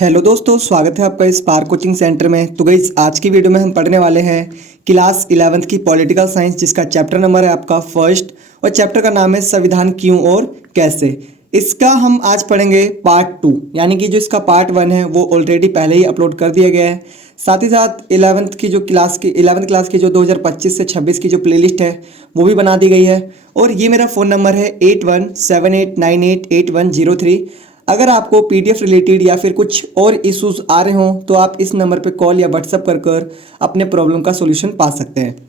Hello दोस्तों, स्वागत है आपका इस पार कोचिंग सेंटर में। तो गाइस, आज की वीडियो में हम पढ़ने वाले हैं क्लास 11th की पॉलिटिकल साइंस, जिसका चैप्टर नंबर है आपका फर्स्ट और चैप्टर का नाम है संविधान क्यों और कैसे। इसका हम आज पढ़ेंगे पार्ट 2, यानी कि जो इसका पार्ट 1 है वो ऑलरेडी पहले ही अपलोड कर दिया गया है। साथ ही साथ 11th की जो क्लास की 11th क्लास की जो 2025 से 26 की जो प्लेलिस्ट है वो भी बना दी गई है। और ये मेरा फ़ोन नंबर है 8178988103। अगर आपको पीडीएफ रिलेटेड या फिर कुछ और इश्यूज आ रहे हों तो आप इस नंबर पे कॉल या व्हाट्सअप कर अपने प्रॉब्लम का सॉल्यूशन पा सकते हैं।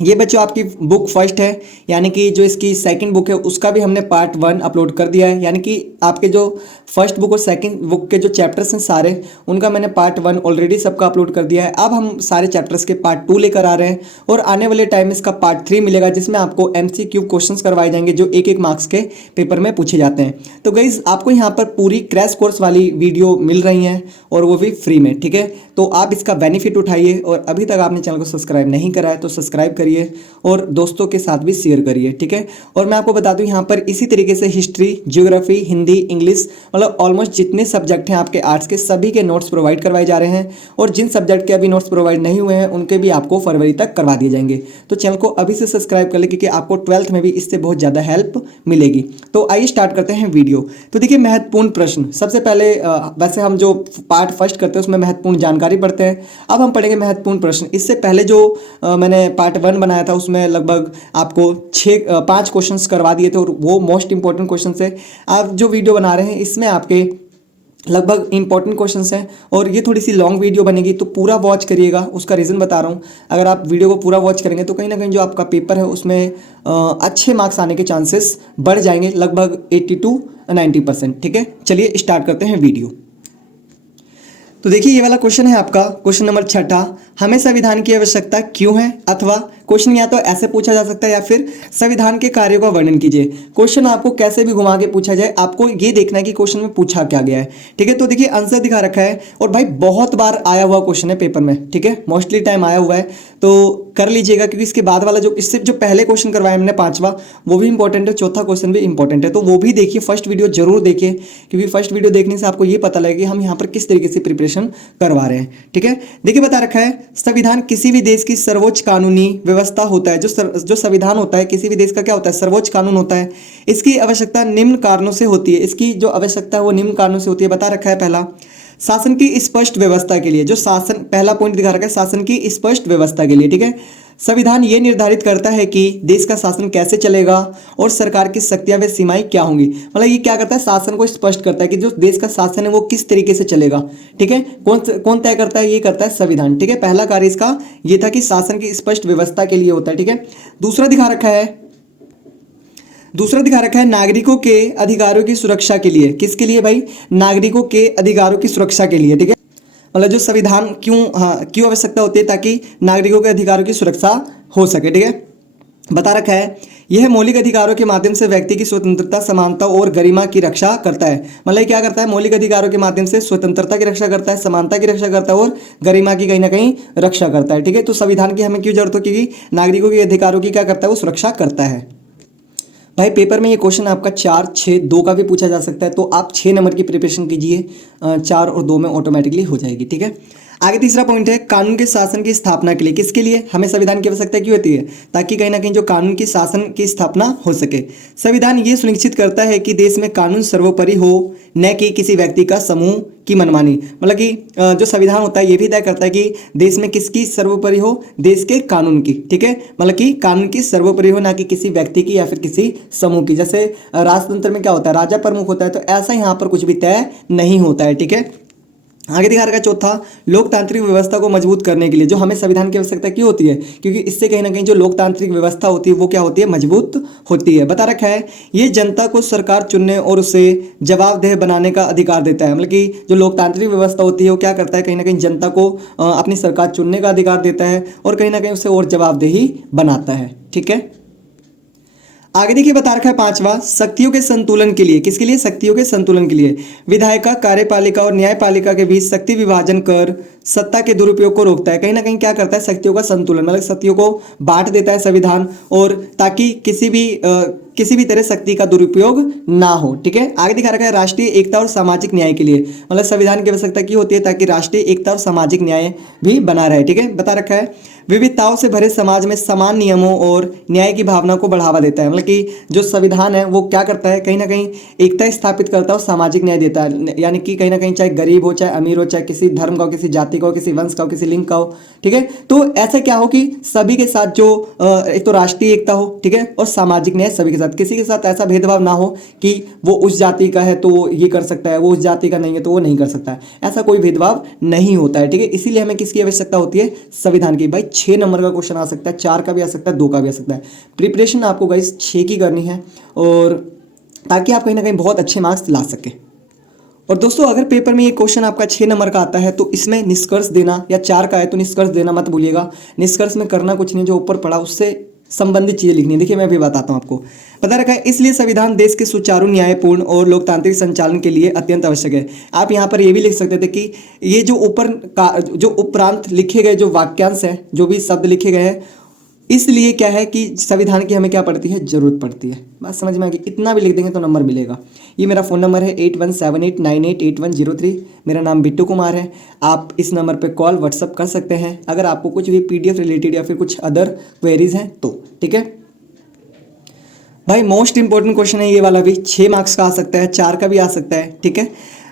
ये बच्चों आपकी बुक फर्स्ट है, यानी कि जो इसकी सेकंड बुक है उसका भी हमने पार्ट 1 अपलोड कर दिया है। यानी कि आपके जो फर्स्ट बुक और सेकंड बुक के जो चैप्टर्स हैं सारे, उनका मैंने पार्ट 1 ऑलरेडी सबका अपलोड कर दिया है। अब हम सारे चैप्टर्स के पार्ट 2 लेकर आ रहे हैं और आने वाले टाइम में इसका पार्ट 3 मिलेगा, जिसमें आपको MCQ क्वेश्चंस करवाए जाएंगे जो एक एक मार्क्स के पेपर में पूछे जाते हैं। तो गाइज, आपको यहाँ पर पूरी क्रैश कोर्स वाली वीडियो मिल रही हैं और वो भी फ्री में, ठीक है। तो आप इसका बेनिफिट उठाइए और अभी तक आपने चैनल को सब्सक्राइब नहीं करा है तो सब्सक्राइब करिए और दोस्तों के साथ भी शेयर करिए, ठीक है। और मैं आपको बता दूं, यहाँ पर इसी तरीके से हिस्ट्री, ज्योग्राफी, हिंदी, इंग्लिश, मतलब ऑलमोस्ट जितने सब्जेक्ट हैं आपके आर्ट्स के, सभी के नोट्स प्रोवाइड करवाए जा रहे हैं। और जिन सब्जेक्ट के अभी नोट्स प्रोवाइड नहीं हुए हैं उनके भी आपको फरवरी तक करवा दिए जाएंगे। तो चैनल को अभी से सब्सक्राइब कर ले, क्योंकि आपको 12th में भी इससे बहुत ज़्यादा हेल्प मिलेगी। तो आइए स्टार्ट करते हैं वीडियो। तो देखिए, महत्वपूर्ण प्रश्न सबसे पहले, वैसे हम जो पार्ट फर्स्ट करते हैं उसमें महत्वपूर्ण जानकारी पढ़ते हैं। अब हम पढ़ेंगे महत्वपूर्ण प्रश्न। इससे पहले जो मैंने पार्ट 1 बनाया था उसमें लगभग आपको 5 क्वेश्चंस करवा दिए थे और वो मोस्ट इंपॉर्टेंट क्वेश्चन है। आप जो वीडियो बना रहे हैं इसमें आपके लगभग इंपॉर्टेंट क्वेश्चंस हैं और ये थोड़ी सी लॉन्ग वीडियो बनेगी, तो पूरा वॉच करिएगा। उसका रीज़न बता रहा हूँ, अगर आप वीडियो को पूरा वॉच करेंगे तो कहीं ना कहीं जो आपका पेपर है उसमें अच्छे मार्क्स आने के चांसेस बढ़ जाएंगे, लगभग 80 to 90%, ठीक है। चलिए स्टार्ट करते हैं वीडियो। तो देखिए, ये वाला क्वेश्चन है आपका क्वेश्चन नंबर 6, हमें संविधान की आवश्यकता क्यों है। अथवा क्वेश्चन या तो ऐसे पूछा जा सकता है या फिर संविधान के कार्यों का वर्णन कीजिए। क्वेश्चन आपको कैसे भी घुमा के पूछा जाए, आपको ये देखना है कि क्वेश्चन में पूछा क्या गया है, ठीक है। तो देखिए, आंसर दिखा रखा है और भाई बहुत बार आया हुआ क्वेश्चन है पेपर में, ठीक है, मोस्टली टाइम आया हुआ है, तो कर लीजिएगा। क्योंकि इसके बाद वाला जो इससे जो पहले क्वेश्चन करवाया हमने 5वां, वो भी इंपॉर्टेंट है, चौथा क्वेश्चन भी इंपॉर्टेंट है, तो वो भी देखिए। फर्स्ट वीडियो जरूर देखिए, क्योंकि फर्स्ट वीडियो देखने से आपको ये पता लगेगा कि हम यहाँ पर किस तरीके से प्रिपरेशन करवा रहे हैं, ठीक है। देखिए, बता रखा है संविधान किसी भी देश की सर्वोच्च कानूनी व्यवस्था होता है। जो संविधान होता है किसी भी देश का क्या होता है, सर्वोच्च कानून होता है। इसकी आवश्यकता निम्न कारणों से होती है। इसकी जो आवश्यकता है वो निम्न कारणों से होती है। बता रखा है पहला, शासन की स्पष्ट व्यवस्था के लिए। जो शासन, पहला पॉइंट दिखा रखा है शासन की स्पष्ट व्यवस्था के लिए, ठीक है। संविधान ये निर्धारित करता है कि देश का शासन कैसे चलेगा और सरकार की शक्तियां व सीमाएं क्या होंगी। मतलब ये क्या करता है, शासन को स्पष्ट करता है कि जो देश का शासन है वो किस तरीके से चलेगा, ठीक है। कौन तय करता है, ये करता है संविधान, ठीक है। पहला कार्य इसका ये था कि शासन की स्पष्ट व्यवस्था के लिए होता है, ठीक है। दूसरा दिखा रखा है नागरिकों के अधिकारों की सुरक्षा के लिए। किसके लिए भाई, नागरिकों के अधिकारों की सुरक्षा के लिए, ठीक है। मतलब जो संविधान क्यों आवश्यकता होती है, ताकि नागरिकों के अधिकारों की सुरक्षा हो सके, ठीक है। बता रखा है यह मौलिक अधिकारों के माध्यम से व्यक्ति की स्वतंत्रता, समानता और गरिमा की रक्षा करता है। मतलब क्या करता है, मौलिक अधिकारों के माध्यम से स्वतंत्रता की रक्षा करता है, समानता की रक्षा करता है और गरिमा की कहीं ना कहीं रक्षा करता है, ठीक है। तो संविधान की हमें क्यों जरूरत हो, क्योंकि नागरिकों के अधिकारों की क्या करता है, वो सुरक्षा करता है। भाई पेपर में ये क्वेश्चन आपका 4, 6, 2 का भी पूछा जा सकता है, तो आप 6 नंबर की प्रिपरेशन कीजिए, 4 और 2 में ऑटोमेटिकली हो जाएगी, ठीक है। आगे तीसरा पॉइंट है कानून के शासन की स्थापना के लिए। किसके लिए हमें संविधान की आवश्यकता क्यों होती है, ताकि कहीं ना कहीं जो कानून की शासन की स्थापना हो सके। संविधान ये सुनिश्चित करता है कि देश में कानून सर्वोपरि हो, न कि किसी व्यक्ति का समूह की मनमानी। मतलब कि जो संविधान होता है ये भी तय करता है कि देश में किसकी सर्वोपरि हो, देश के कानून की, ठीक है। मतलब कि कानून की सर्वोपरि हो, ना कि किसी व्यक्ति की या फिर किसी समूह की। जैसे राजतंत्र में क्या होता है, राजा प्रमुख होता है, तो ऐसा यहाँ पर कुछ भी तय नहीं होता है, ठीक है। आगे दिखा रखा है चौथा, लोकतांत्रिक व्यवस्था को मजबूत करने के लिए। जो हमें संविधान की आवश्यकता क्यों होती है, क्योंकि इससे कहीं ना कहीं जो लोकतांत्रिक व्यवस्था होती है वो क्या होती है, मजबूत होती है। बता रखा है ये जनता को सरकार चुनने और उसे जवाबदेह बनाने का अधिकार देता है। मतलब कि जो लोकतांत्रिक व्यवस्था होती है वो क्या करता है, कहीं ना कहीं जनता को अपनी सरकार चुनने का अधिकार देता है और कहीं ना कहीं उसे और जवाबदेही बनाता है, ठीक है। आगे देखिए, बता रखा है 5वां, शक्तियों के संतुलन के लिए। किसके लिए, शक्तियों के संतुलन के लिए। विधायिका, कार्यपालिका और न्यायपालिका के बीच शक्ति विभाजन कर सत्ता के दुरुपयोग को रोकता है। कहीं ना कहीं क्या करता है, शक्तियों का संतुलन, मतलब शक्तियों को बांट देता है संविधान, और ताकि किसी भी किसी भी तरह शक्ति का दुरुपयोग ना हो। ठीक है, आगे दिखा रखा है राष्ट्रीय एकता और सामाजिक न्याय के लिए, मतलब संविधान की आवश्यकता की होती है ताकि राष्ट्रीय एकता और सामाजिक न्याय भी बना रहे। ठीक है, बता रखा है विविधताओं से भरे समाज में समान नियमों और न्याय की भावना को बढ़ावा देता है, मतलब कि जो संविधान है वो क्या करता है, कहीं ना कहीं एकता स्थापित करता है और सामाजिक न्याय देता है, यानी कि कहीं ना कहीं चाहे गरीब हो चाहे अमीर हो, चाहे किसी धर्म का हो, किसी जाति का हो, किसी वंश का हो, किसी लिंग का हो। ठीक है, तो ऐसा क्या हो कि सभी के साथ जो एक तो राष्ट्रीय एकता हो, ठीक है, और सामाजिक न्याय सभी के साथ, किसी के साथ ऐसा भेदभाव ना हो कि वो उस जाति का है तो वो ये कर सकता है, वो उस जाति का नहीं है तो वो नहीं कर सकता है, ऐसा कोई भेदभाव नहीं होता है। ठीक है, इसीलिए हमें किसकी आवश्यकता होती है, संविधान की। भाई 6 नंबर का क्वेश्चन आ सकता है, 4 का भी आ सकता है, 2 का भी आ सकता है। प्रिपरेशन आपको गाइस 6 की करनी है, और ताकि आप कहीं ना कहीं बहुत अच्छे मार्क्स ला सकें। और दोस्तों अगर पेपर में ये क्वेश्चन आपका 6 नंबर का आता है तो इसमें निष्कर्ष देना, या 4 का है तो निष्कर्ष देना मत भूलिएगा। निष्कर्ष में करना कुछ नहीं, जो ऊपर पड़ा उससे संबंधित चीजें लिखनी है। देखिए मैं भी बताता हूँ आपको, पता रखा है इसलिए संविधान देश के सुचारू, न्यायपूर्ण और लोकतांत्रिक संचालन के लिए अत्यंत आवश्यक है। आप यहाँ पर ये भी लिख सकते थे कि ये जो ऊपर का जो उपरांत लिखे गए जो वाक्यांश है, जो भी शब्द लिखे गए हैं, इसलिए क्या है कि संविधान की हमें क्या पड़ती है, जरूरत पड़ती है। बात समझ में आ गई, इतना भी लिख देंगे तो नंबर मिलेगा। ये मेरा फ़ोन नंबर है 8178988103। मेरा नाम बिट्टू कुमार है। आप इस नंबर पे कॉल व्हाट्सअप कर सकते हैं अगर आपको कुछ भी पीडीएफ रिलेटेड या फिर कुछ अदर क्वेरीज हैं तो। ठीक है भाई, मोस्ट इंपॉर्टेंट क्वेश्चन है ये वाला भी, 6 मार्क्स का आ सकता है, 4 का भी आ सकता है। ठीक है,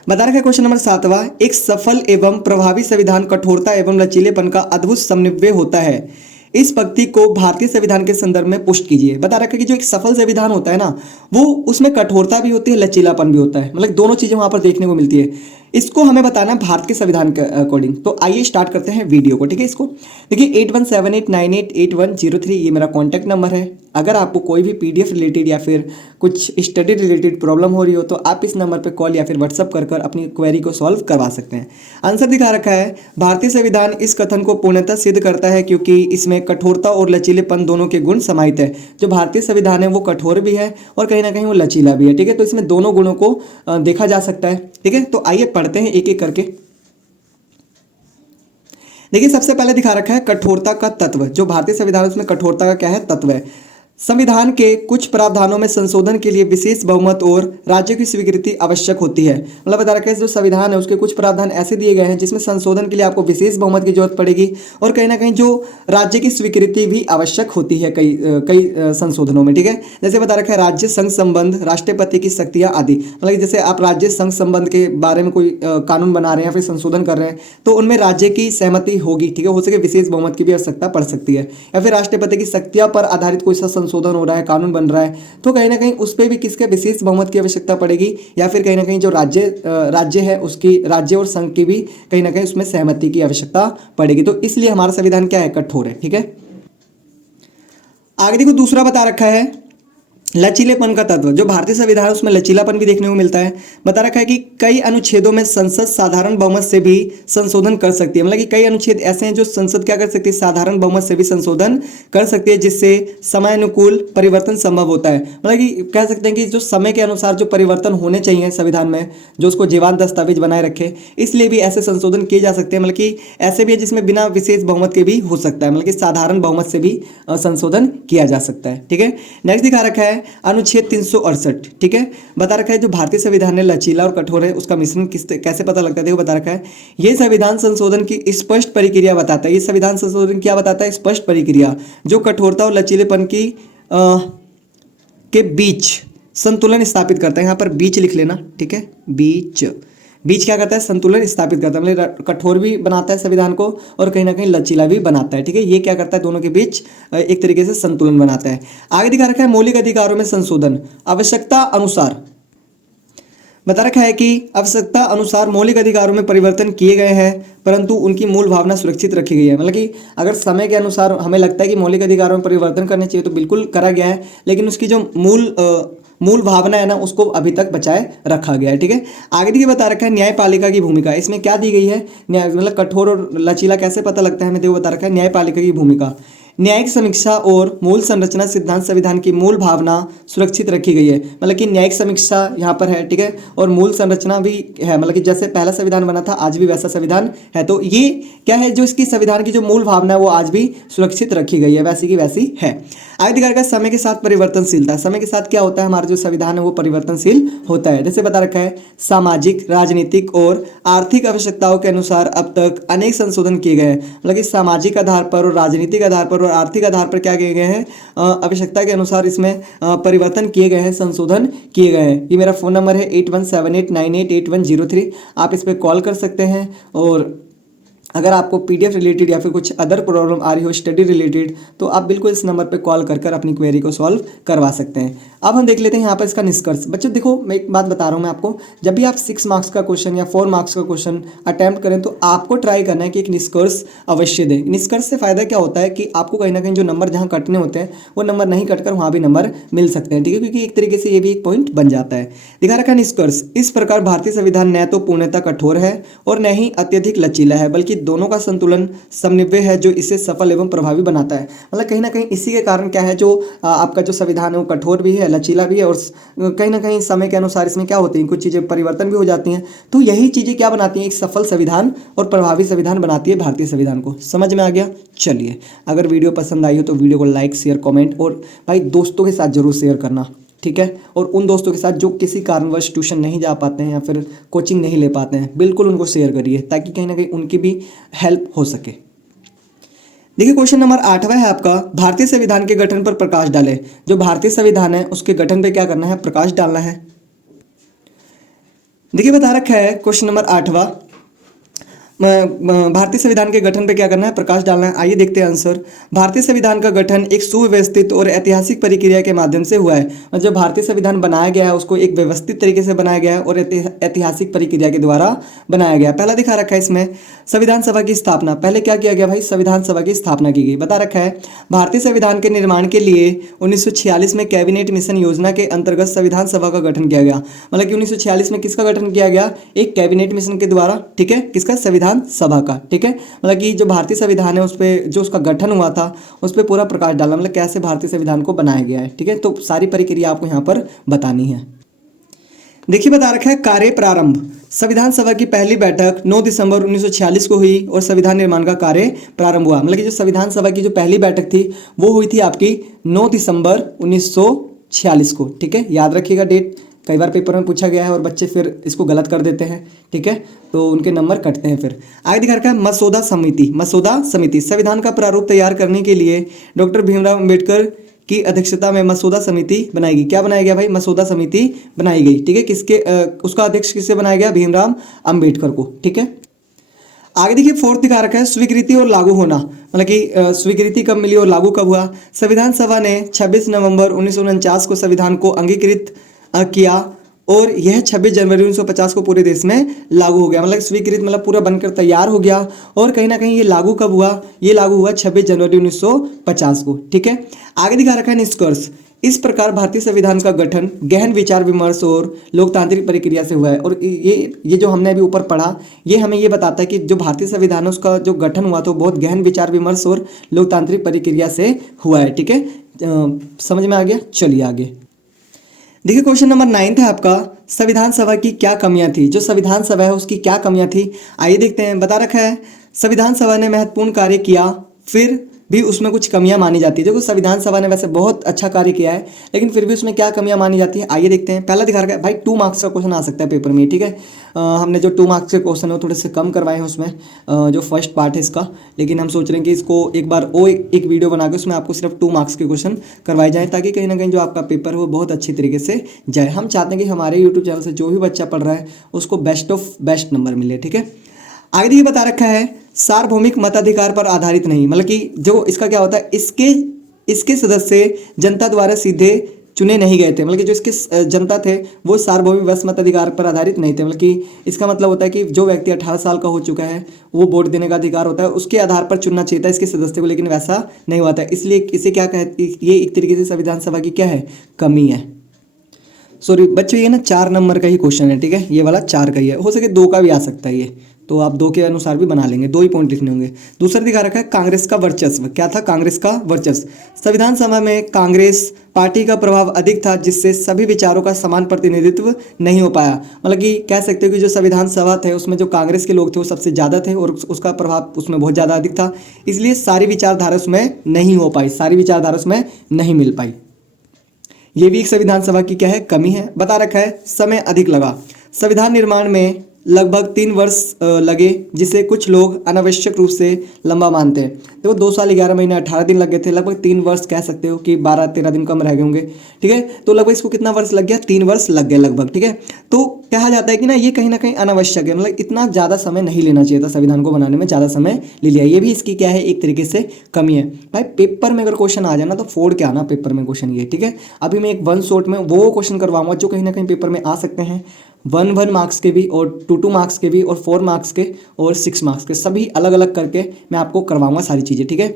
बता रखा है क्वेश्चन नंबर 7वां, एक सफल एवं प्रभावी संविधान कठोरता एवं लचीलेपन का अद्भुत समन्वय होता है। इस पंक्ति को भारतीय संविधान के संदर्भ में पुष्ट कीजिए। बता रखा है कि जो एक सफल संविधान होता है ना, वो उसमें कठोरता भी होती है, लचीलापन भी होता है, मतलब दोनों चीजें वहां पर देखने को मिलती है। इसको हमें बताना है भारत के संविधान के अकॉर्डिंग। तो आइए स्टार्ट करते हैं वीडियो को। ठीक है, इसको देखिए 8178988103 ये मेरा कॉन्टैक्ट नंबर है। अगर आपको कोई भी पीडीएफ रिलेटेड या फिर कुछ स्टडी रिलेटेड प्रॉब्लम हो रही हो तो आप इस नंबर पर कॉल या फिर व्हाट्सअप कर अपनी क्वेरी को सॉल्व करवा सकते हैं। आंसर दिखा रखा है, भारतीय संविधान इस कथन को पूर्णतः सिद्ध करता है क्योंकि इसमें कठोरता और लचीलेपन दोनों के गुण समाहित है। जो भारतीय संविधान है वो कठोर भी है और कहीं ना कहीं वो लचीला भी है। ठीक है, तो इसमें दोनों गुणों को देखा जा सकता है। ठीक है, तो आइए पढ़ते हैं एक एक करके। देखिए सबसे पहले दिखा रखा है कठोरता का तत्व। जो भारतीय संविधान उसमें कठोरता का क्या है, तत्व है। संविधान के कुछ प्रावधानों में संशोधन के लिए विशेष बहुमत और राज्य की स्वीकृति आवश्यक होती है। मतलब बता रखा है जो संविधान है उसके कुछ प्रावधान ऐसे दिए गए हैं जिसमें संशोधन के लिए आपको विशेष बहुमत की जरूरत पड़ेगी और कहीं ना कहीं जो राज्य की स्वीकृति भी आवश्यक होती है कई संशोधनों में। ठीक है, जैसे बता रखा है राज्य संघ संबंध, राष्ट्रपति की शक्तियां आदि। मतलब जैसे आप राज्य संघ संबंध के बारे में कोई कानून बना रहे हैं या फिर संशोधन कर रहे हैं तो उनमें राज्य की सहमति होगी। ठीक है, हो सके विशेष बहुमत की भी आवश्यकता पड़ सकती है, या फिर राष्ट्रपति की शक्तियां पर आधारित कोई सा संशोधन हो रहा है, कानून बन रहा है तो कहीं ना कहीं उस पर भी किसके विशेष बहुमत की आवश्यकता पड़ेगी, या फिर कहीं ना कहीं जो राज्य है उसकी, राज्य और संघ की भी कहीं ना कहीं उसमें सहमति की आवश्यकता पड़ेगी। तो इसलिए हमारा संविधान क्या है, कठोर है। ठीक है, आगे देखो दूसरा बता रखा है लचीलेपन का तत्व। जो भारतीय संविधान है उसमें लचीलापन भी देखने को मिलता है। बता रखा है कि कई अनुच्छेदों में संसद साधारण बहुमत से भी संशोधन कर सकती है। मतलब कि कई अनुच्छेद ऐसे हैं जो संसद क्या कर सकती है, साधारण बहुमत से भी संशोधन कर सकती है, जिससे समयानुकूल परिवर्तन संभव होता है। मतलब कि कह सकते हैं कि जो समय के अनुसार जो परिवर्तन होने चाहिए संविधान में, जो उसको जीवंत दस्तावेज बनाए रखे, इसलिए भी ऐसे संशोधन किए जा सकते हैं। मतलब कि ऐसे भी है जिसमें बिना विशेष बहुमत के भी हो सकता है, मतलब कि साधारण बहुमत से भी संशोधन किया जा सकता है। ठीक है, नेक्स्ट दिखा रखा है अनुच्छेद 368। ठीक है, बता रखा है जो भारतीय संविधान है लचीला और कठोर है, उसका मिश्रण कैसे पता लगता है, देखो बता रखा है ये संविधान संशोधन की स्पष्ट प्रक्रिया बताता है। ये संविधान संशोधन क्या बताता है, स्पष्ट प्रक्रिया जो कठोरता और लचीलेपन की के बीच संतुलन स्थापित करता है। यहाँ पर बीच लिख लेना। ठीक है, बीच क्या करता है, संतुलन स्थापित करता है, मतलब कठोर भी बनाता है संविधान को और कहीं ना कहीं लचीला भी बनाता है। ठीक है, ये क्या करता है, दोनों के बीच एक तरीके से संतुलन बनाता है। आगे दिखा रखा है मौलिक अधिकारों में संशोधन आवश्यकता अनुसार। बता रखा है कि आवश्यकता अनुसार मौलिक अधिकारों में परिवर्तन किए गए हैं परंतु उनकी मूल भावना सुरक्षित रखी गई है। मतलब कि अगर समय के अनुसार हमें लगता है कि मौलिक अधिकारों में परिवर्तन करने चाहिए तो बिल्कुल करा गया है, लेकिन उसकी जो मूल भावना है ना उसको अभी तक बचाए रखा गया है। ठीक है, आगे देखिए बता रखा है न्यायपालिका की भूमिका। इसमें क्या दी गई है, न्याय मतलब कठोर और लचीला कैसे पता लगता है हमें, देखो बता रखा है न्यायपालिका की भूमिका। न्यायिक समीक्षा और मूल संरचना सिद्धांत संविधान की मूल भावना सुरक्षित रखी गई है। मतलब कि न्यायिक समीक्षा यहाँ पर है, ठीक है, और मूल संरचना भी है, मतलब कि जैसे पहला संविधान बना था आज भी वैसा संविधान है। तो ये क्या है, जो इसकी संविधान की जो मूल भावना है वो आज भी सुरक्षित रखी गई है, वैसी की वैसी है। आगे दिखा रखा है समय के साथ परिवर्तनशीलता। समय के साथ क्या होता है, हमारा जो संविधान है वो परिवर्तनशील होता है। जैसे बता रखा है सामाजिक, राजनीतिक और आर्थिक आवश्यकताओं के अनुसार अब तक अनेक संशोधन किए गए हैं। मतलब कि सामाजिक आधार पर और राजनीतिक आधार पर और आर्थिक आधार पर क्या किए गए हैं, आवश्यकता के अनुसार इसमें परिवर्तन किए गए हैं, संशोधन किए गए हैं। ये मेरा फ़ोन नंबर है 8178988103। आप इस पर कॉल कर सकते हैं। और अगर आपको पीडीएफ रिलेटेड या फिर कुछ अदर प्रॉब्लम आ रही हो स्टडी रिलेटेड, तो आप बिल्कुल इस नंबर पे कॉल कर अपनी क्वेरी को सॉल्व करवा सकते हैं। अब हम देख लेते हैं यहाँ पर इसका निष्कर्ष। बच्चों देखो, मैं एक बात बता रहा हूँ मैं आपको, जब भी आप 6 मार्क्स का क्वेश्चन या 4 मार्क्स का क्वेश्चन अटैम्प्ट करें तो आपको ट्राई करना है कि एक निष्कर्ष अवश्य दें। निष्कर्ष से फायदा क्या होता है कि आपको कहीं ना कहीं जो नंबर जहाँ कटने होते हैं वो नंबर नहीं कटकर वहाँ भी नंबर मिल सकते हैं, ठीक है, क्योंकि एक तरीके से ये भी एक पॉइंट बन जाता है। दिखा रखा है निष्कर्ष। इस प्रकार भारतीय संविधान न तो पूर्णतः कठोर है और न ही अत्यधिक लचीला है, बल्कि दोनों का संतुलन समन्वय है जो इसे सफल एवं प्रभावी बनाता है। मतलब कहीं ना कहीं इसी के कारण क्या है, जो आपका जो संविधान है वो कठोर भी है, लचीला भी है, और कहीं ना कहीं समय के अनुसार इसमें क्या होती है, कुछ चीज़ें परिवर्तन भी हो जाती हैं। तो यही चीज़ें क्या बनाती हैं, एक सफल संविधान और प्रभावी संविधान बनाती है भारतीय संविधान को। समझ में आ गया? चलिए, अगर वीडियो पसंद आई हो तो वीडियो को लाइक, शेयर, कमेंट और भाई दोस्तों के साथ जरूर शेयर करना, ठीक है। और उन दोस्तों के साथ जो किसी कारणवश ट्यूशन नहीं जा पाते हैं या फिर कोचिंग नहीं ले पाते हैं, बिल्कुल उनको शेयर करिए ताकि कहीं ना कहीं उनकी भी हेल्प हो सके। देखिए क्वेश्चन नंबर 8वां है आपका, भारतीय संविधान के गठन पर प्रकाश डालें। जो भारतीय संविधान है उसके गठन पे क्या करना है, प्रकाश डालना है। देखिए बता रखा है क्वेश्चन नंबर 8वां, भारतीय संविधान के गठन पे क्या करना है, प्रकाश डालना है। आइए देखते हैं आंसर। भारतीय संविधान का गठन एक सुव्यवस्थित और ऐतिहासिक प्रक्रिया के माध्यम से हुआ है। मतलब जो भारतीय संविधान बनाया गया है उसको एक व्यवस्थित तरीके से बनाया गया है और ऐतिहासिक प्रक्रिया के द्वारा बनाया गया। पहला दिखा रखा है इसमें संविधान सभा की स्थापना। पहले क्या किया गया भाई, संविधान सभा की स्थापना की गई। बता रखा है भारतीय संविधान के निर्माण के लिए 1946 में कैबिनेट मिशन योजना के अंतर्गत संविधान सभा का गठन किया गया। मतलब कि 1946 में किसका गठन किया गया, एक कैबिनेट मिशन के द्वारा, ठीक है, किसका, संविधान सभा का, ठीक है। मतलब कि जो भारतीय संविधान है उस पर जो उसका गठन हुआ था उस पर पूरा प्रकाश डाला, मतलब कैसे भारतीय संविधान को बनाया गया है, ठीक है। तो सारी प्रक्रिया आपको यहाँ पर बतानी है। देखिए बता रखा है कार्य प्रारंभ। संविधान सभा की पहली बैठक 9 दिसंबर 1946 को हुई और संविधान निर्माण का कार्य प्रारंभ हुआ। मतलब कि जो संविधान सभा की जो पहली बैठक थी वो हुई थी आपकी 9 दिसंबर 1946 को, ठीक है। याद रखिएगा डेट, कई बार पेपर में पूछा गया है और बच्चे फिर इसको गलत कर देते हैं, ठीक है, तो उनके नंबर कटते हैं फिर। आगे दिखा रखा है मसौदा समिति। मसौदा समिति संविधान का प्रारूप तैयार करने के लिए डॉक्टर भीमराव अंबेडकर की अध्यक्षता में मसौदा समिति बनाई गई। क्या बनाया गया भाई, मसौदा समिति बनाई गई, ठीक है। किसके उसका अध्यक्ष किससे बनाया गया, भीमराव अंबेडकर को, ठीक है। आगे देखिए 4th दिखा रखा है स्वीकृति और लागू होना। मतलब कि स्वीकृति कब मिली और लागू कब हुआ। संविधान सभा ने 26 नवंबर 1949 को संविधान को अंगीकृत किया और यह 26 जनवरी 1950 को पूरे देश में लागू हो गया। मतलब स्वीकृत मतलब पूरा बनकर तैयार हो गया और कहीं ना कहीं ये लागू कब हुआ, ये लागू हुआ 26 जनवरी 1950 को, ठीक है। आगे दिखा रखा है निष्कर्ष। इस प्रकार भारतीय संविधान का गठन गहन विचार विमर्श और लोकतांत्रिक प्रक्रिया से हुआ है। और ये जो हमने अभी ऊपर पढ़ा ये हमें ये बताता है कि जो भारतीय संविधान है उसका जो गठन हुआ तो बहुत गहन विचार विमर्श और लोकतांत्रिक प्रक्रिया से हुआ है, ठीक है। समझ में आ गया? चलिए आगे देखिए क्वेश्चन नंबर 9 है आपका, संविधान सभा की क्या कमियां थी। जो संविधान सभा है उसकी क्या कमियां थी, आइए देखते हैं। बता रखा है संविधान सभा ने महत्वपूर्ण कार्य किया फिर भी उसमें कुछ कमियां मानी जाती है। देखो संविधान सभा ने वैसे बहुत अच्छा कार्य किया है लेकिन फिर भी उसमें क्या कमियां मानी जाती है, आइए देखते हैं। पहला दिखा रखा है भाई 2 मार्क्स का क्वेश्चन आ सकता है पेपर में, ठीक है। हमने जो 2 मार्क्स के क्वेश्चन है वो थोड़े से कम करवाए हैं उसमें, जो फर्स्ट पार्ट है इसका, लेकिन हम सोच रहे हैं कि इसको एक बार एक वीडियो बना के उसमें आपको सिर्फ 2 मार्क्स के क्वेश्चन करवाए जाएँ ताकि कहीं ना कहीं जो आपका पेपर है वो बहुत अच्छी तरीके से जाए। हम चाहते हैं कि हमारे यूट्यूब चैनल से जो भी बच्चा पढ़ रहा है उसको बेस्ट ऑफ बेस्ट नंबर मिले, ठीक है। आगे देखिए बता रखा है सार्वभौमिक मताधिकार पर आधारित नहीं। मतलब कि जो इसका क्या होता है, इसके सदस्य जनता द्वारा सीधे चुने नहीं गए थे। मतलब कि जो इसके जनता थे वो सार्वभौमिक वश मताधिकार पर आधारित नहीं थे। मतलब कि इसका मतलब होता है कि जो व्यक्ति 18 साल का हो चुका है वो वोट देने का अधिकार होता है, उसके आधार पर चुनना चाहिए था इसके सदस्य को, लेकिन वैसा नहीं हुआ था। इसलिए इसे क्या कहते, ये एक तरीके से संविधान सभा की क्या है, कमी है। सॉरी बच्चों ये ना 4 नंबर का ही क्वेश्चन है, ठीक है, ये वाला 4 का ही है, हो सके 2 का भी आ सकता है ये, तो आप 2 के अनुसार भी बना लेंगे, 2 ही पॉइंट लिखने होंगे। दूसरा दिखा रखा है कांग्रेस का वर्चस्व। क्या था कांग्रेस का वर्चस्व? संविधान सभा में कांग्रेस पार्टी का प्रभाव अधिक था, जिससे सभी विचारों का समान प्रतिनिधित्व नहीं हो पाया। मतलब कि कह सकते हो कि जो संविधान सभा थे उसमें जो कांग्रेस के लोग थे वो सबसे ज़्यादा थे और उसका प्रभाव उसमें बहुत ज़्यादा अधिक था, इसलिए सारी विचारधारा उसमें नहीं हो पाई, सारी विचारधारा उसमें नहीं मिल पाई। ये भी एक संविधान सभा की क्या है, कमी है। बता रखा है समय अधिक लगा। संविधान निर्माण में लगभग 3 वर्ष लगे, जिसे कुछ लोग अनावश्यक रूप से लंबा मानते हैं। देखो 2 साल 11 महीने 18 दिन लग गए थे, लगभग 3 वर्ष कह सकते हो कि 12-13 दिन कम रह गए होंगे। ठीक है, तो लगभग इसको कितना वर्ष लग गया, 3 वर्ष लग गए लगभग। ठीक है, तो कहा जाता है कि ना ये कहीं ना कहीं अनावश्यक है, मतलब इतना ज़्यादा समय नहीं लेना चाहिए था, संविधान को बनाने में ज़्यादा समय ले लिया। ये भी इसकी क्या है, एक तरीके से कमी है। भाई पेपर में अगर क्वेश्चन आ जाना तो फोड़ के आना पेपर में क्वेश्चन ये। ठीक है, अभी मैं एक 1 शॉट में वो क्वेश्चन करवाऊंगा जो कहीं ना कहीं पेपर में आ सकते हैं, 1 मार्क्स के भी और 2 मार्क्स के भी और 4 मार्क्स के और 6 मार्क्स के, सभी अलग अलग करके मैं आपको करवाऊंगा सारी चीज़ें। ठीक है,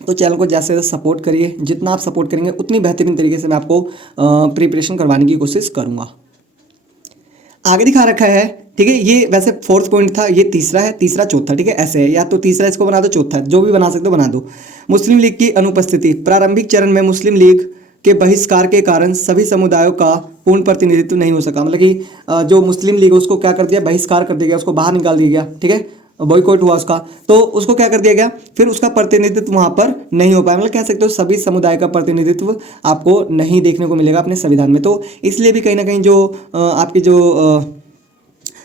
तो चैनल को जैसे सपोर्ट करिए, जितना आप सपोर्ट करेंगे उतनी बेहतरीन तरीके से मैं आपको प्रिपरेशन करवाने की कोशिश करूंगा। आगे दिखा रखा है, ठीक है, ये वैसे 4th पॉइंट था, ये तीसरा है, तीसरा चौथा। ठीक है, ऐसे है, या तो तीसरा इसको बना दो, चौथा जो भी बना सकते हो बना दो। मुस्लिम लीग की अनुपस्थिति। प्रारंभिक चरण में मुस्लिम लीग के बहिष्कार के कारण सभी समुदायों का पूर्ण प्रतिनिधित्व नहीं हो सका। मतलब कि जो मुस्लिम लीग उसको क्या कर दिया, बहिष्कार कर दिया गया, उसको बाहर निकाल दिया गया। ठीक है, बॉयकॉट हुआ उसका, तो उसको क्या कर दिया गया, फिर उसका प्रतिनिधित्व वहां पर नहीं हो पाया। मतलब कह सकते हो सभी समुदाय का प्रतिनिधित्व आपको नहीं देखने को मिलेगा अपने संविधान में। तो इसलिए भी कहीं ना कहीं जो आपकी जो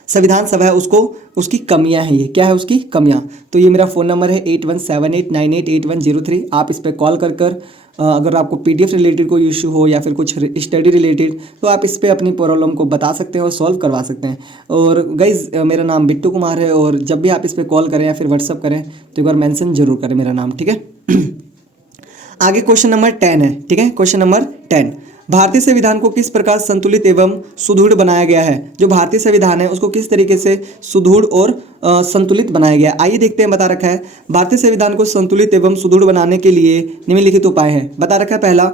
संविधान सभा है उसको उसकी कमियां हैं, ये क्या है उसकी कमियां। तो ये मेरा फ़ोन नंबर है 8178988103। आप इस पर कॉल कर अगर आपको पीडीएफ रिलेटेड कोई इशू हो या फिर कुछ स्टडी रिलेटेड, तो आप इस पर अपनी प्रॉब्लम को बता सकते हैं और सॉल्व करवा सकते हैं। और गाइज मेरा नाम बिट्टू कुमार है, और जब भी आप इस पर कॉल करें या फिर व्हाट्सअप करें तो एक बार मेंशन जरूर करें मेरा नाम। ठीक है, आगे क्वेश्चन नंबर 10 है। ठीक है, क्वेश्चन नंबर 10, भारतीय संविधान को किस प्रकार संतुलित एवं सुदृढ़ बनाया गया है। जो भारतीय संविधान है उसको किस तरीके से सुदृढ़ और संतुलित बनाया गया है, आइए देखते हैं। बता रखा है भारतीय संविधान को संतुलित एवं सुदृढ़ बनाने के लिए निम्नलिखित उपाय हैं। बता रखा है पहला,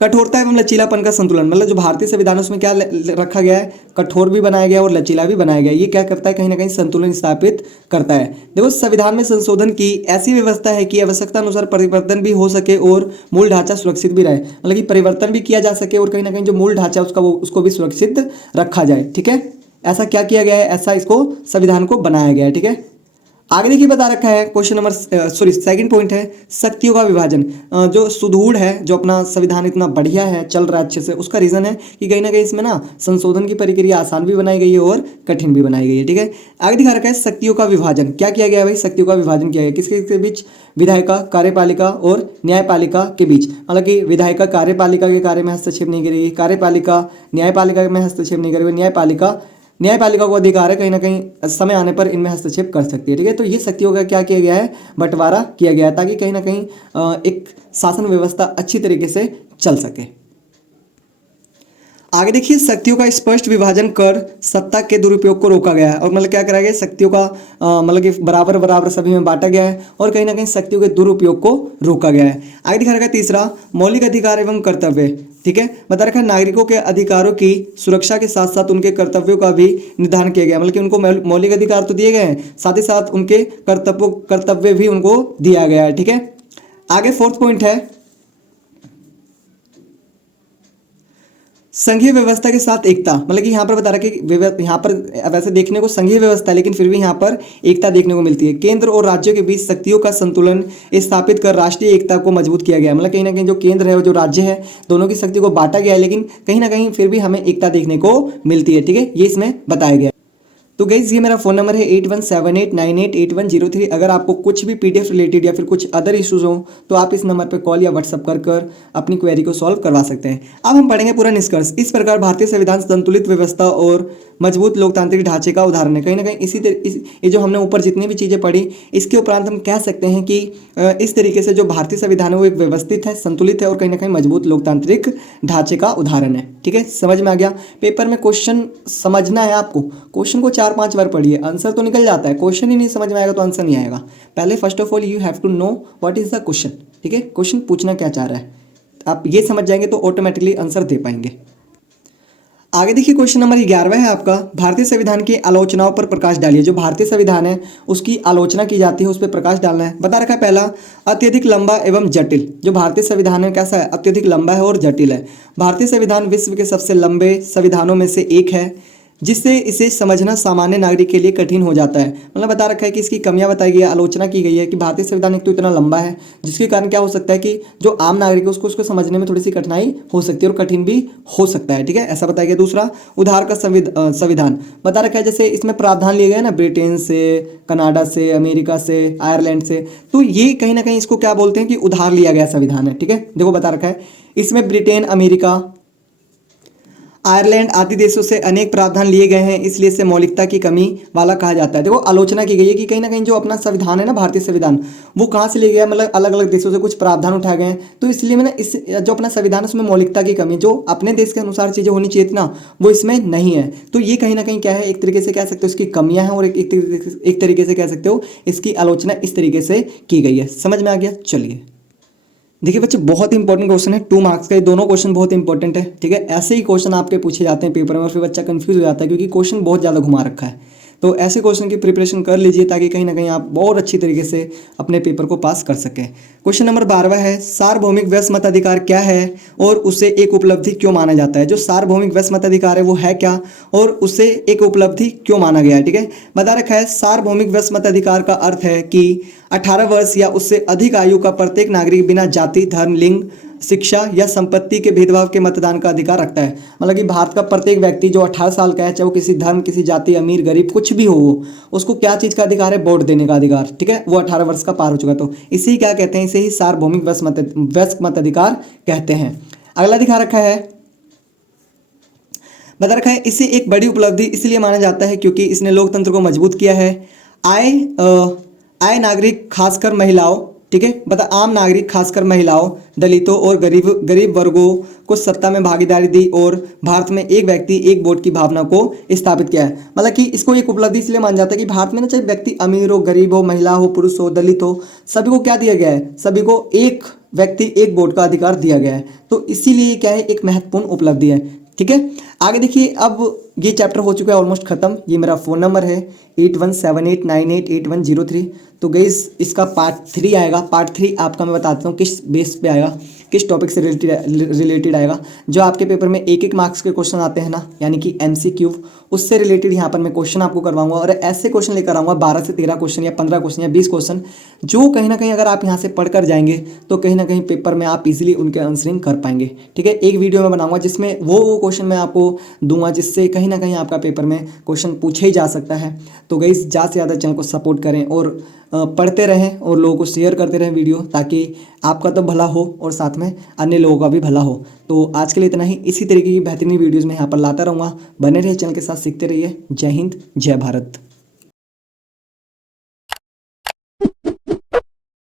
कठोरता एवं लचीलापन का संतुलन। मतलब जो भारतीय संविधान है उसमें क्या रखा गया है, कठोर भी बनाया गया और लचीला भी बनाया गया। ये क्या करता है, कहीं ना कहीं संतुलन स्थापित करता है। देखो संविधान में संशोधन की ऐसी व्यवस्था है कि आवश्यकता अनुसार परिवर्तन भी हो सके और मूल ढांचा सुरक्षित भी रहे। मतलब कि परिवर्तन भी किया जा सके और कहीं ना कहीं जो मूल ढांचा उसका उसको भी सुरक्षित रखा जाए। ठीक है, ऐसा क्या किया गया है, ऐसा इसको संविधान को बनाया गया है। ठीक है, आगे देखिए बता रखा है क्वेश्चन नंबर सेकंड पॉइंट है शक्तियों का विभाजन। जो सुदृढ़ है, जो अपना संविधान इतना बढ़िया है, चल रहा है अच्छे से, उसका रीजन है कि कहीं ना कहीं इसमें ना संशोधन की प्रक्रिया आसान भी बनाई गई है और कठिन भी बनाई गई है। ठीक है, आगे दिखा रखा है शक्तियों का विभाजन। क्या किया गया है भाई, शक्तियों का विभाजन किया गया किसके के बीच, विधायिका, कार्यपालिका और न्यायपालिका के बीच। मतलब कि विधायिका कार्यपालिका के कार्य में हस्तक्षेप नहीं करेगी, कार्यपालिका न्यायपालिका में हस्तक्षेप नहीं करेगी, न्यायपालिका को अधिकार है कहीं ना कहीं समय आने पर इनमें हस्तक्षेप कर सकती है। ठीक है, तो ये शक्तियों का क्या किया गया है, बंटवारा किया गया है, ताकि कहीं ना कहीं एक शासन व्यवस्था अच्छी तरीके से चल सके। आगे देखिए शक्तियों का स्पष्ट विभाजन कर सत्ता के दुरुपयोग को रोका गया है। और मतलब क्या करा गया, शक्तियों का मतलब कि बराबर बराबर सभी में बांटा गया है और कहीं ना कहीं शक्तियों के दुरुपयोग को रोका गया है। आगे दिखा रखा है तीसरा, मौलिक अधिकार एवं कर्तव्य। ठीक है, बता रखा है नागरिकों के अधिकारों की सुरक्षा के साथ साथ उनके कर्तव्यों का भी निर्धारण किया गया। मतलब कि उनको मौलिक अधिकार तो दिए गए हैं, साथ ही साथ उनके कर्तव्य भी उनको दिया गया है। ठीक है, आगे 4th पॉइंट है संघीय व्यवस्था के साथ एकता। मतलब कि यहाँ पर बता रहा है कि यहाँ पर वैसे देखने को संघीय व्यवस्था है लेकिन फिर भी यहाँ पर एकता देखने को मिलती है। केंद्र और राज्यों के बीच शक्तियों का संतुलन स्थापित कर राष्ट्रीय एकता को मजबूत किया गया है। मतलब कहीं ना कहीं जो केंद्र है और जो राज्य है दोनों की शक्ति को बांटा गया है, लेकिन कहीं ना कहीं फिर भी हमें एकता देखने को मिलती है। ठीक है, ये इसमें बताया गया है। तो गाइज ये मेरा फ़ोन नंबर है 8178988103। अगर आपको कुछ भी पीडीएफ रिलेटेड या फिर कुछ अदर इश्यूज हो तो आप इस नंबर पर कॉल या व्हाट्सअप कर अपनी क्वेरी को सॉल्व करवा सकते हैं। अब हम पढ़ेंगे पूरा निष्कर्ष। इस प्रकार भारतीय संविधान संतुलित व्यवस्था और मजबूत लोकतांत्रिक ढांचे का उदाहरण है। कहीं ना कहीं ये जो हमने ऊपर जितनी भी चीज़ें पढ़ी इसके उपरांत हम कह सकते हैं कि इस तरीके से जो भारतीय संविधान है वो एक व्यवस्थित है, संतुलित है और कहीं ना कहीं मजबूत लोकतांत्रिक ढांचे का उदाहरण है। ठीक है, समझ में आ गया। पेपर में क्वेश्चन समझना है आपको, क्वेश्चन को 4-5 बार पढ़िए, आंसर तो निकल जाता है। क्वेश्चन ही नहीं समझ में आएगा तो आंसर नहीं आएगा। पहले first of all you have to know what is the question. ठीक है, क्वेश्चन पूछना क्या चाह रहा है, आप ये समझ जाएंगे तो ऑटोमेटिकली आंसर दे पाएंगे। आगे देखिए क्वेश्चन नंबर 11 है आपका, भारतीय संविधान की आलोचनाओं पर प्रकाश डालिए। जो भारतीय संविधान है उसकी आलोचना की जाती है, उस पर प्रकाश डालना है। बता रखा है पहला, अत्यधिक लंबा एवं जटिल। जो भारतीय संविधान है कैसा है, अत्यधिक लंबा है और जटिल है। भारतीय संविधान विश्व के सबसे लंबे संविधानों में से एक है, जिससे इसे समझना सामान्य नागरिक के लिए कठिन हो जाता है। मतलब बता रखा है कि इसकी कमियां बताई गई है, आलोचना की गई है कि भारतीय संविधान एक तो इतना लंबा है, जिसके कारण क्या हो सकता है कि जो आम नागरिक है उसको समझने में थोड़ी सी कठिनाई हो सकती है और कठिन भी हो सकता है। ठीक है, ऐसा बताया गया। दूसरा, उधार का संविधान बता रखा है, जैसे इसमें प्रावधान लिए गए ना ब्रिटेन से, कनाडा से, अमेरिका से, आयरलैंड से, तो ये कहीं ना कहीं इसको क्या बोलते हैं कि उधार लिया गया संविधान है। ठीक है, देखो बता रखा है इसमें ब्रिटेन, अमेरिका, आयरलैंड आदि देशों से अनेक प्रावधान लिए गए हैं, इसलिए इसे मौलिकता की कमी वाला कहा जाता है। देखो आलोचना की गई है कि कहीं ना कहीं जो अपना संविधान है ना, भारतीय संविधान, वो कहाँ से लिया गया है, मतलब अलग अलग देशों से कुछ प्रावधान उठाए गए हैं, तो इसलिए मैंने इस जो अपना संविधान है उसमें मौलिकता की कमी, जो अपने देश के अनुसार चीज़ें होनी चाहिए थी ना, वो इसमें नहीं है। तो ये कहीं ना कहीं क्या है, एक तरीके से कह सकते हो इसकी कमियां हैं, और एक तरीके से कह सकते हो इसकी आलोचना इस तरीके से की गई है। समझ में आ गया? चलिए देखिए बच्चे, बहुत ही इंपॉर्टेंट क्वेश्चन है, 2 मार्क्स का। ये दोनों क्वेश्चन बहुत इंपॉर्टेंट है। ठीक है, ऐसे ही क्वेश्चन आपके पूछे जाते हैं पेपर में और फिर बच्चा कंफ्यूज हो जाता है, क्योंकि क्वेश्चन बहुत ज़्यादा घुमा रखा है। तो ऐसे क्वेश्चन की प्रिपरेशन कर लीजिए, ताकि कहीं ना कहीं आप बहुत अच्छी तरीके से अपने पेपर को पास कर सकें। क्वेश्चन नंबर 12 है, सार्वभौमिक वैश्य मताधिकार क्या है और उसे एक उपलब्धि क्यों माना जाता है। जो सार्वभौमिक वैश्य मताधिकार है वो है क्या और उसे एक उपलब्धि क्यों माना गया है। ठीक है, बता रखा है सार्वभौमिक वैश्य मताधिकार का अर्थ है कि 18 वर्ष या उससे अधिक आयु का प्रत्येक नागरिक बिना जाति, धर्म, लिंग, शिक्षा या संपत्ति के भेदभाव के मतदान का अधिकार रखता है। मतलब कि भारत का प्रत्येक व्यक्ति जो 18 साल का है, चाहे वो किसी धर्म, किसी जाति, अमीर, गरीब, कुछ भी हो, उसको क्या चीज़ का अधिकार है, वोट देने का अधिकार। ठीक है, वो 18 वर्ष का पार हो चुका, तो इसी क्या कहते हैं, इसे ही सार्वभौमिक वैश्य मताधिकार कहते हैं। अगला दिखा रखा है, बता रखा है इसे एक बड़ी उपलब्धि इसलिए माना जाता है क्योंकि इसने लोकतंत्र को मजबूत किया है। आए नागरिक खासकर महिलाओं, ठीक है, बता आम नागरिक खासकर महिलाओं, दलितों और गरीब वर्गों को सत्ता में भागीदारी दी और भारत में एक व्यक्ति एक वोट की भावना को स्थापित किया है। मतलब कि इसको एक उपलब्धि इसलिए माना जाता है कि भारत में ना, चाहे व्यक्ति अमीर हो, गरीब हो, महिला हो, पुरुष हो, दलित हो, सभी को क्या दिया गया है, सभी को एक व्यक्ति एक वोट का अधिकार दिया गया है। तो इसीलिए क्या है, एक महत्वपूर्ण उपलब्धि है। ठीक है, आगे देखिए, अब ये चैप्टर हो चुका है ऑलमोस्ट खत्म। ये मेरा फ़ोन नंबर है 8178988103। तो गाइस इसका पार्ट 3 आएगा। पार्ट 3 आपका मैं बताता हूँ किस बेस पे आएगा, किस टॉपिक से रिलेटेड आएगा। जो आपके पेपर में 1-1 मार्क्स के क्वेश्चन आते हैं ना, यानी कि MCQ, उससे रिलेटेड यहाँ पर मैं क्वेश्चन आपको करवाऊंगा। और ऐसे क्वेश्चन लेकर आऊँगा 12 से 13 क्वेश्चन या 15 क्वेश्चन या 20 क्वेश्चन, जो कहीं ना कहीं अगर आप यहाँ से पढ़कर जाएंगे तो कहीं ना कहीं पेपर में आप इजीली उनके आंसरिंग कर पाएंगे। ठीक है, एक वीडियो में बनाऊंगा जिसमें वो क्वेश्चन मैं आपको दूंगा, जिससे कहीं ना कहीं आपका पेपर में क्वेश्चन पूछा ही जा सकता है। तो गाइस ज़्यादा से ज़्यादा चैनल को सपोर्ट करें और पढ़ते रहें और लोगों को शेयर करते रहें वीडियो, ताकि आपका तो भला हो और साथ में अन्य लोगों का भी भला हो। तो आज के लिए इतना ही। इसी तरीके की बेहतरीन वीडियोज़ मैं यहाँ पर लाता रहूँगा। बने रहिए चैनल के साथ, सीखते रहिए। जय हिंद, जय भारत।